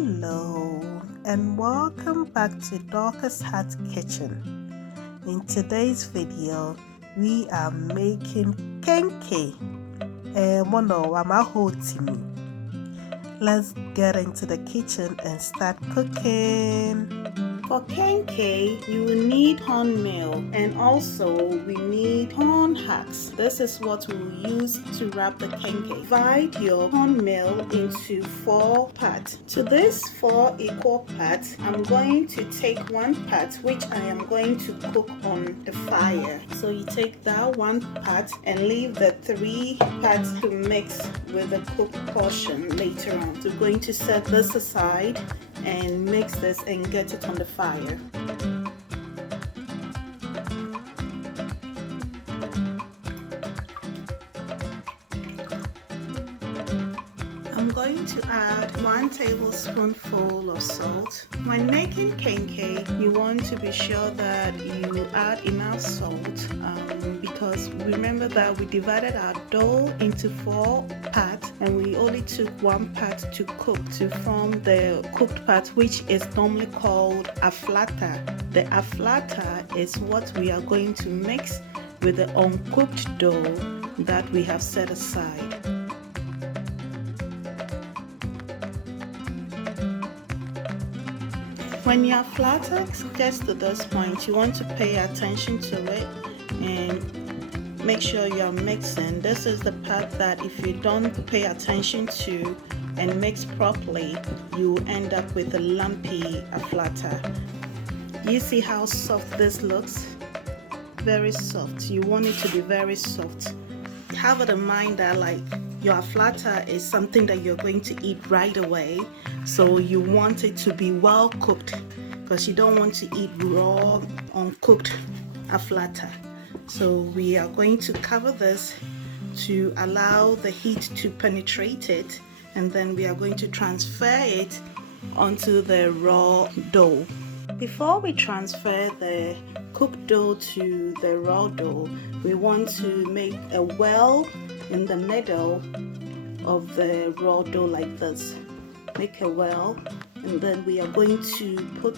Hello and welcome back to Dorcas Hut Kitchen. In today's video, we are making Kenkey Otemi. Let's get into the kitchen and start cooking. For Kenkey, you will need cornmeal, and also we need corn husks. This is what we will use to wrap the Kenkey. Divide your cornmeal into 4 parts. To this 4 equal parts, I'm going to take 1 part which I am going to cook on the fire. So you take that 1 part and leave the 3 parts to mix with the cooked portion later on. So we're going to set this aside and mix this and get it on the fire. I'm going to add 1 tablespoonful of salt. When making Kenkey, you want to be sure that you add enough salt because remember that we divided our dough into 4 parts and we only took 1 part to cook to form the cooked part, which is normally called aflata. The aflata is what we are going to mix with the uncooked dough that we have set aside. When your flatter gets to this point, you want to pay attention to it and make sure you're mixing. This is the part that if you don't pay attention to and mix properly, you end up with a lumpy flatter. You see how soft this looks? Very soft. You want it to be very soft. Have it in mind that your flatter is something that you're going to eat right away, so you want it to be well cooked because you don't want to eat raw, uncooked flatter. So we are going to cover this to allow the heat to penetrate it, and then we are going to transfer it onto the raw dough. Before we transfer the cooked dough to the raw dough, we want to make a well in the middle of the raw dough like this. Make a well, and then we are going to put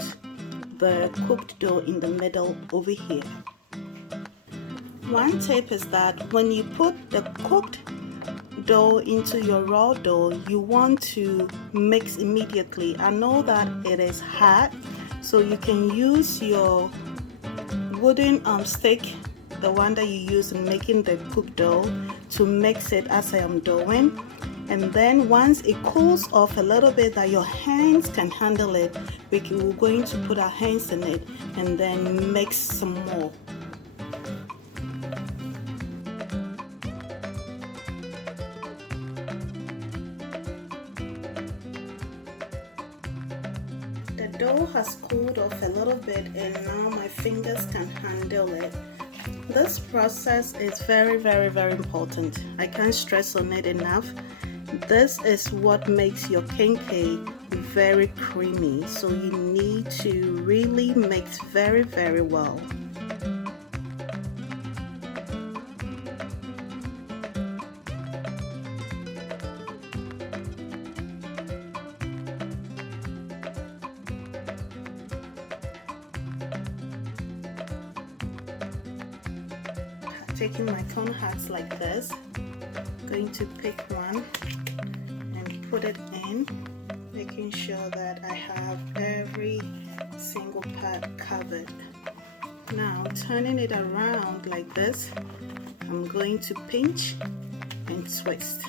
the cooked dough in the middle over here. One tip is that when you put the cooked dough into your raw dough, you want to mix immediately. I know that it is hard, so you can use your wooden stick, the one that you use in making the cooked dough, to mix it as I am doing. And then once it cools off a little bit that your hands can handle it, we're going to put our hands in it and then mix some more. The dough has cooled off a little bit and now my fingers can handle it. This process is very important. I can't stress on it enough. This is what makes your Kenkey very creamy, so you need to really mix very well. Taking my corn husks like this, going to pick one and put it in, making sure that I have every single part covered. Now turning it around like this, I'm going to pinch and twist.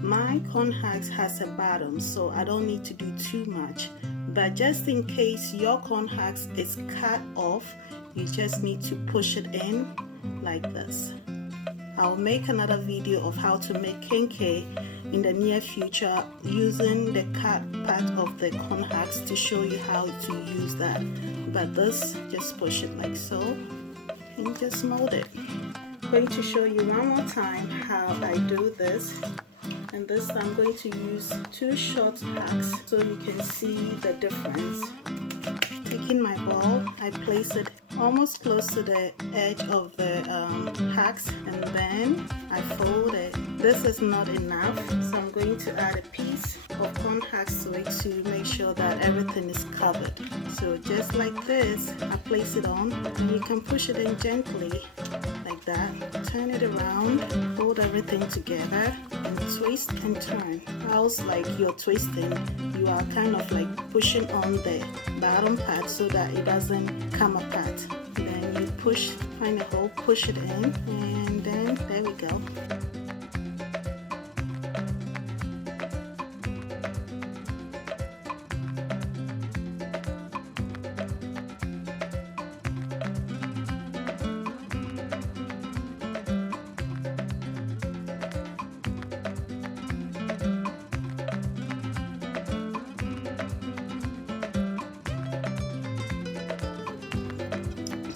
My corn husks has a bottom, so I don't need to do too much, but just in case your corn husks is cut off, you just need to push it in like this. I'll make another video of how to make Kenkey in the near future using the cut part of the corn husks to show you how to use that. But this, just push it like so and just mold it. I'm going to show you one more time how I do this, and this time I'm going to use 2 short husks so you can see the difference. Taking my ball, I place it almost close to the edge of the husks, and then I fold it. This is not enough, so I'm going to add a piece of corn husks to it to make sure that everything is covered. So just like this, I place it on, and you can push it in gently like that. Turn it around, hold everything together, and twist and turn. Whilst like you're twisting, you are kind of like pushing on the bottom part so that it doesn't come apart. Then you push, find a hole, push it in, and then there we go.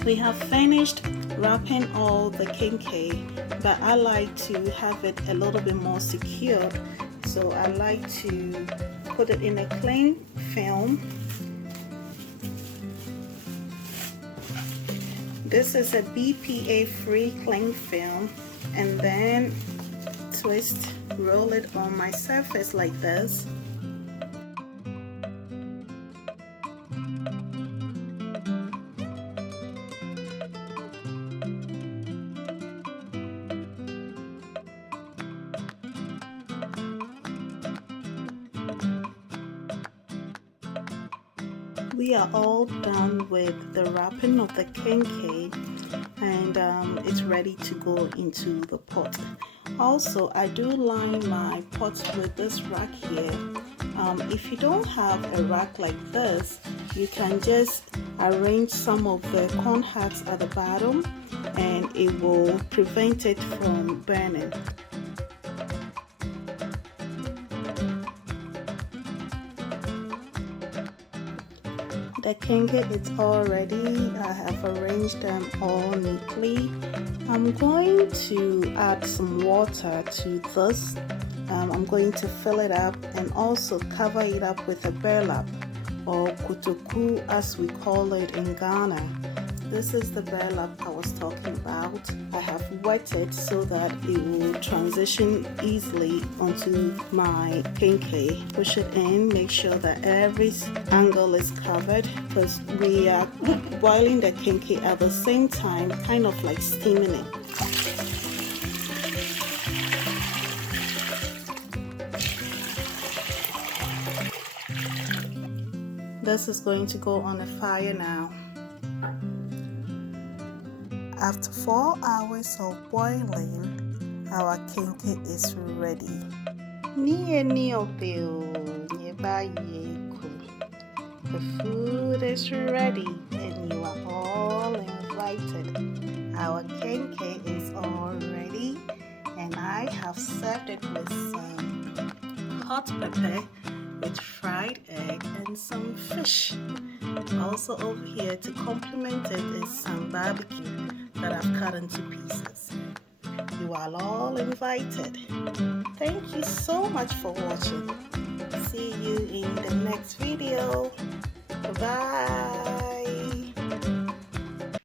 We have finished wrapping all the kenkey, but I like to have it a little bit more secured, so I like to put it in a cling film. This is a BPA free cling film, and then twist, roll it on my surface like this. We are all done with the wrapping of the kenkey, and it's ready to go into the pot. Also, I do line my pot with this rack here. If you don't have a rack like this, you can just arrange some of the corn husks at the bottom, and it will prevent it from burning. The kenkey is all ready. I have arranged them all neatly. I'm going to add some water to this. I'm going to fill it up and also cover it up with a burlap, or kutuku as we call it in Ghana. This is the burlap I was talking about. I have wetted so that it will transition easily onto my kenkey. Push it in, make sure that every angle is covered, because we are boiling the kenkey at the same time, kind of like steaming it. This is going to go on the fire now. After 4 hours of boiling, our kenkey is ready. The food is ready and you are all invited. Our kenkey is all ready, and I have served it with some hot pepper with fried egg and some fish. Also over here to complement it is some barbecue that I've cut into pieces. You are all invited. Thank you so much for watching. See you in the next video. Bye-bye.